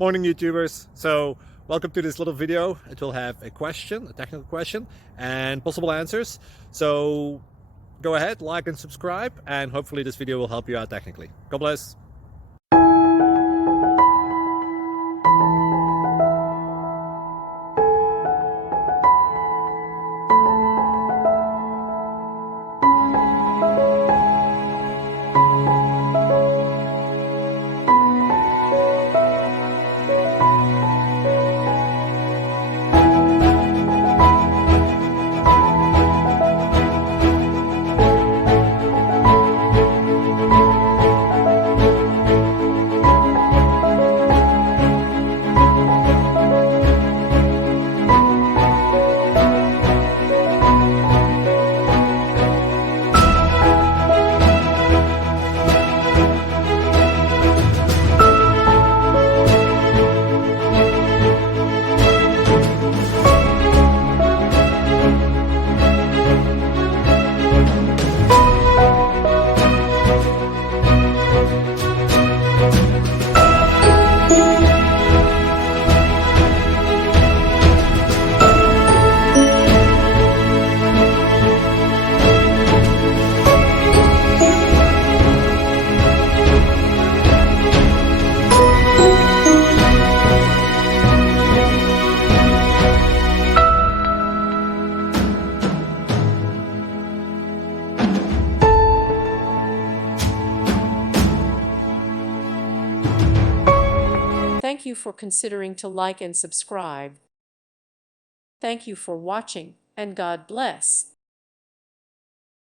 Morning YouTubers. So welcome to this little video. It will have a question, a technical question, and possible answers. So go ahead, like and subscribe, and hopefully this video will help you out technically. God bless. Thank you for considering to like and subscribe. Thank you for watching, and God bless.